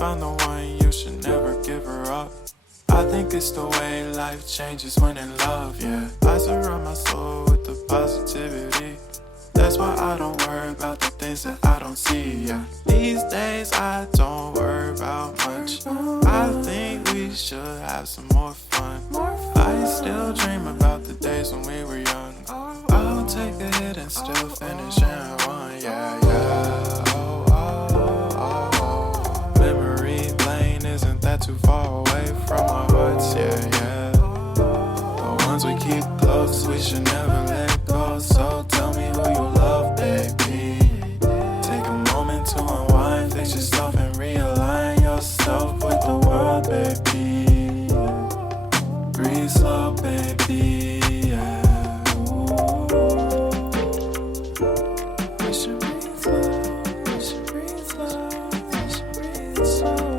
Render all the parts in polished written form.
found the one, you should never give her up. I think it's the way life changes when in love, yeah. I surround my soul with the positivity. That's why I don't worry about the things that I don't see, yeah. These days I don't worry about much. I think we should have some more fun. I still dream about the days when we were young. I'll take a hit and still finish in one, yeah, yeah. Oh, oh, oh, oh. Memory lane isn't that too far away from our hearts, yeah, yeah. The ones we keep close, we should never let go. So tell me who you love, baby. Take a moment to unwind, fix yourself and realign yourself with the world, baby. Breathe slow, baby, yeah. We should breathe slow, we should breathe slow, we should breathe slow.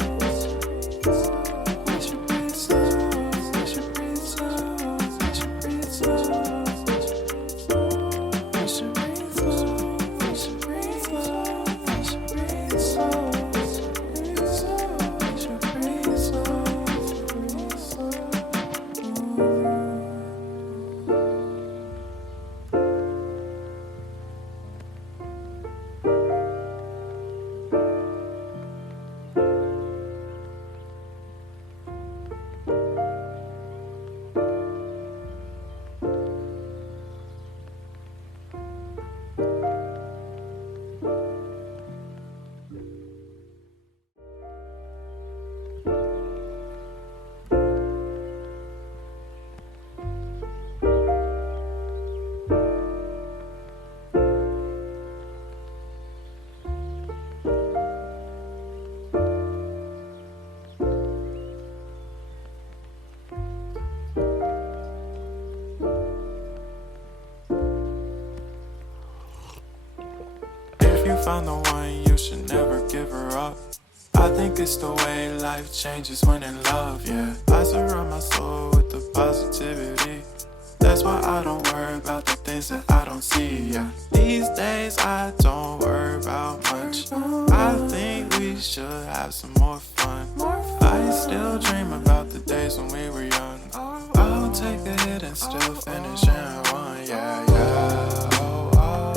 We should breathe slow, we should breathe slow, we should breathe slow. We should breathe slow, we should breathe slow, we should breathe slow. We should breathe slow, breathe slow. If you found the one, you should never give her up. I think it's the way life changes when in love, yeah. I surround my soul with the positivity. That's why I don't worry about the things that I don't see, yeah. These days I don't worry about much. I think we should have some more fun. I still dream about the days when we were young. I'll take a hit and still finish in one, yeah, yeah. Oh, oh,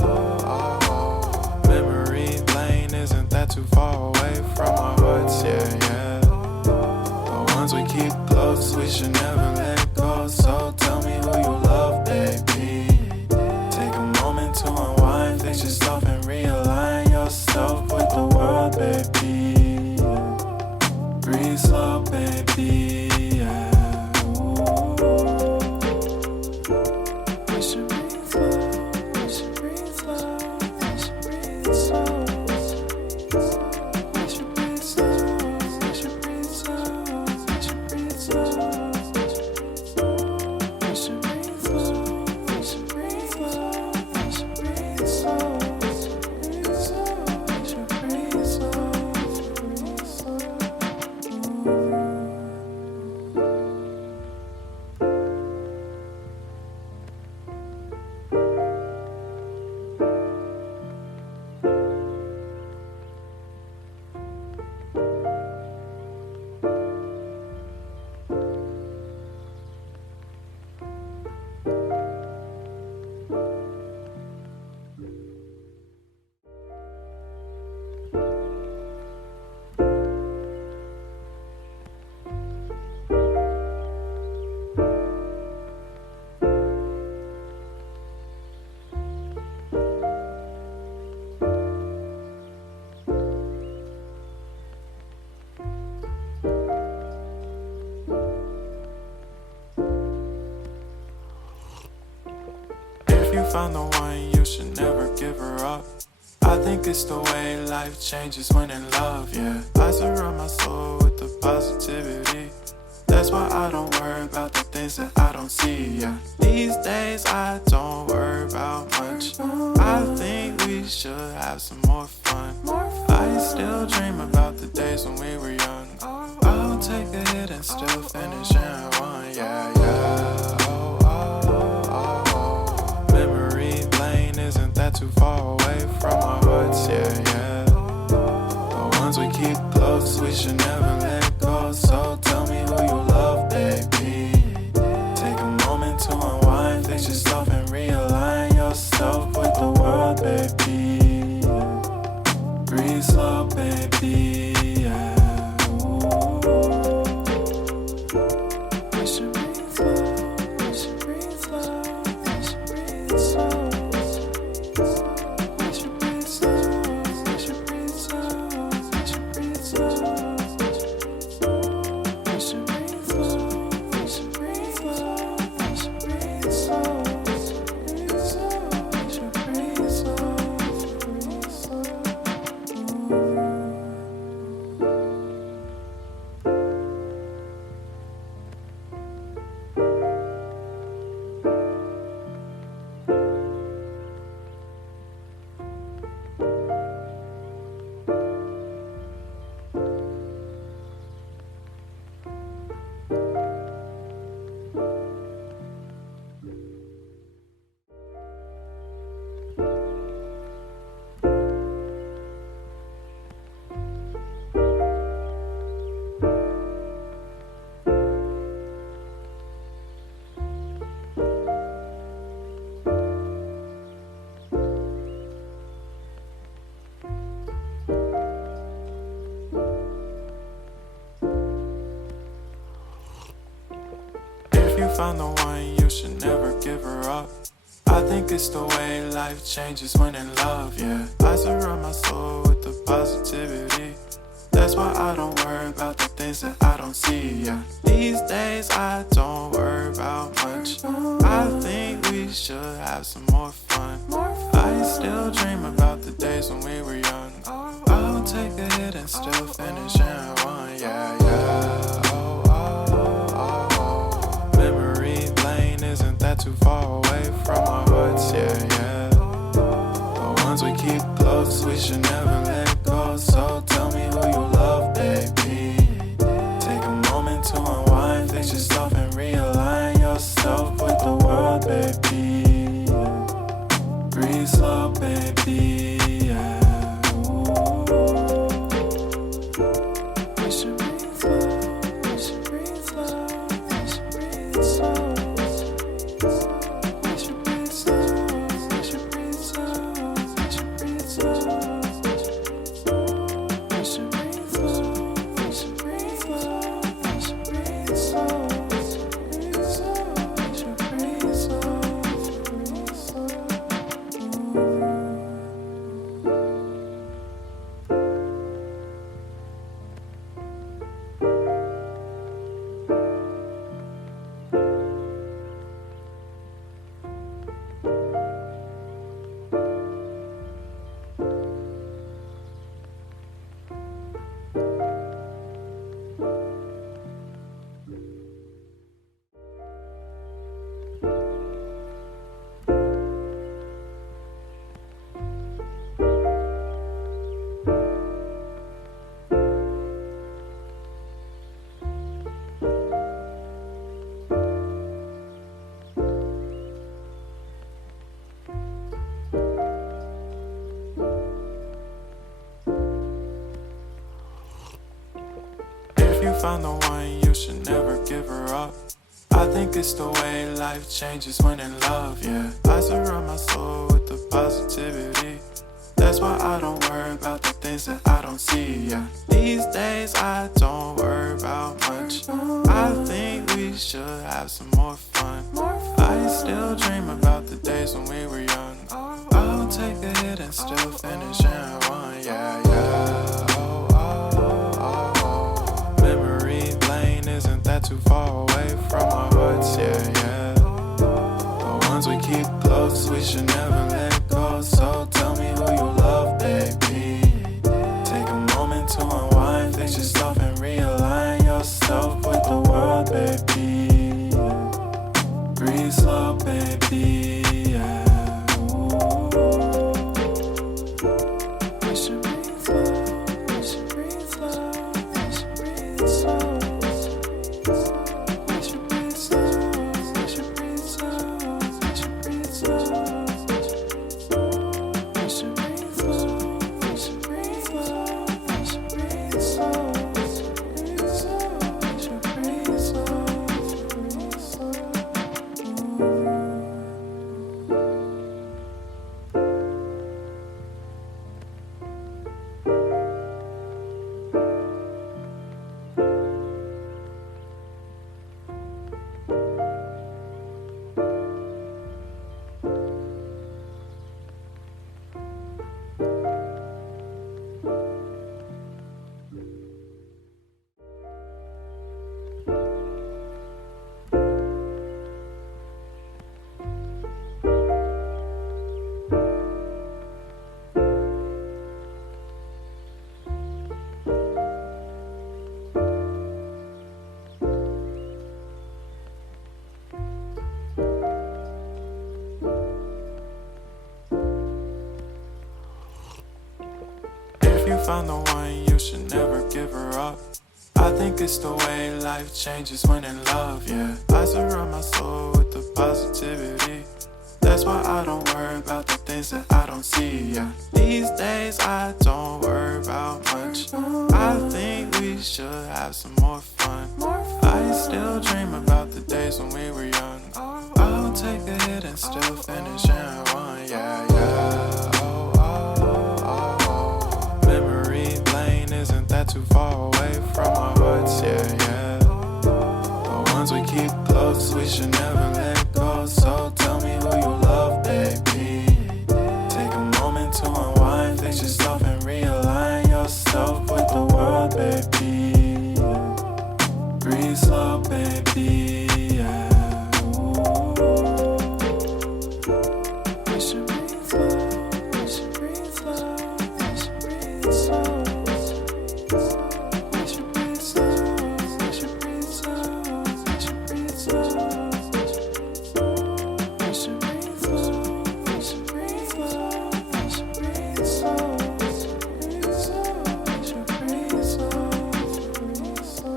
oh, oh. Memory lane isn't that too far away from our hearts, yeah, yeah. The ones we keep close, we should never let go. So tell me who you love, baby. Take a moment to unwind, fix yourself and realign yourself with the world, baby. Breathe slow, baby, yeah. We should breathe slow, we should breathe slow, we should breathe slow. We should breathe slow, we should breathe slow, we should breathe slow. We should breathe slow, we should breathe slow, we should breathe slow. We should breathe slow, breathe slow. Found the one, you should never give her up. I think it's the way life changes when in love, yeah. I surround my soul with the positivity. That's why I don't worry about the things that I don't see, yeah. These days I don't worry about much. I think we should have some more fun. I still dream about the days when we were young. I'll take a hit and still finish in one, yeah, yeah. Oh, oh, oh, oh. Memory lane isn't that too far away from our hearts, yeah, yeah. The ones we keep close, we should never let go. So tell me who you love, baby. Take a moment to unwind, fix yourself and realign yourself with the world, baby. Breathe slow, baby. Yeah. We should breathe slow. We should breathe slow. We should breathe slow. We should breathe slow. We should breathe slow. We should breathe slow. We should breathe slow. We should breathe slow. We should breathe slow. We should breathe slow. If you found the one, you should never give her up. I think it's the way life changes when in love, yeah. I surround my soul with the positivity. That's why I don't worry about the things that I don't see, yeah. These days I don't worry about much. I think we should have some more fun. I still dream about the days when we were young. I'll take a hit and still finish in one, yeah, yeah. Memory lane isn't that too far away from our hearts, yeah, yeah. The ones we keep close, we should never let go. So tell me who you love, baby. Take a moment to unwind, fix yourself and realign yourself with the world, baby. Breathe slow, baby, yeah. We should breathe slow, we should breathe slow. We should breathe slow. We should breathe slow. We should breathe slow. We should breathe slow. We should breathe slow. We should breathe slow. We should breathe slow. We should breathe slow. Found the one, you should never give her up. I think it's the way life changes when in love, yeah. I surround my soul with the positivity. That's why I don't worry about the things that I don't see, yeah. These days I don't worry about much. I think we should have some more fun. I still dream about the days when we were young. I'll take a hit and still finish in one, yeah, yeah. Isn't that too far away from our hearts, yeah, yeah. The ones we keep close, we should never let go. So tell me who you love, baby. Take a moment to unwind, fix yourself and realign yourself with the world, baby. Breathe slow, baby, yeah. We should breathe slow, we should breathe slow, we should breathe slow. We should breathe slow, we should breathe slow, we should breathe slow. If you found the one, you should never give her up. I think it's the way life changes when in love, yeah. I surround my soul with the positivity. That's why I don't worry about the things that I don't see, yeah. These days I don't worry about much. I think we should have some more fun. I still dream about the days when we were young. I'll take a hit and still finish in one, yeah, yeah. Oh, oh, oh, oh. Memory lane isn't that too far away from our hearts, yeah, yeah. The ones we keep close, we should never let go. So tell me who you love, baby. Take a moment to unwind, fix yourself and realign yourself with the world, baby. Breathe slow, baby, yeah. We should breathe slow, we should breathe slow, we should breathe slow. We should breathe slow, we should breathe slow, we should breathe slow. We should breathe slow, we should breathe slow, we should breathe slow, we should breathe slow, breathe slow.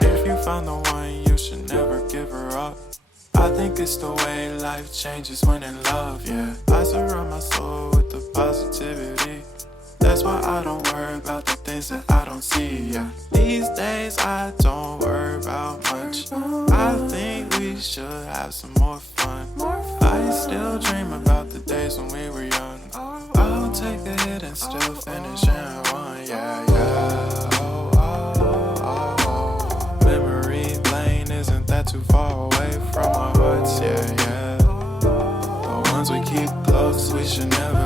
If you found the one, you should never give her up. I think it's the way life changes when in love, yeah. I surround my soul with the positivity. That's why I don't worry about the things that I don't see, yeah. These days I don't worry about much. I think we should have some more fun. I still dream about the days when we were young. I'll take a hit and still finish in one, yeah, yeah. Oh, oh, oh, oh. Memory lane isn't that too far away from our hearts, yeah, yeah. The ones we keep close, we should never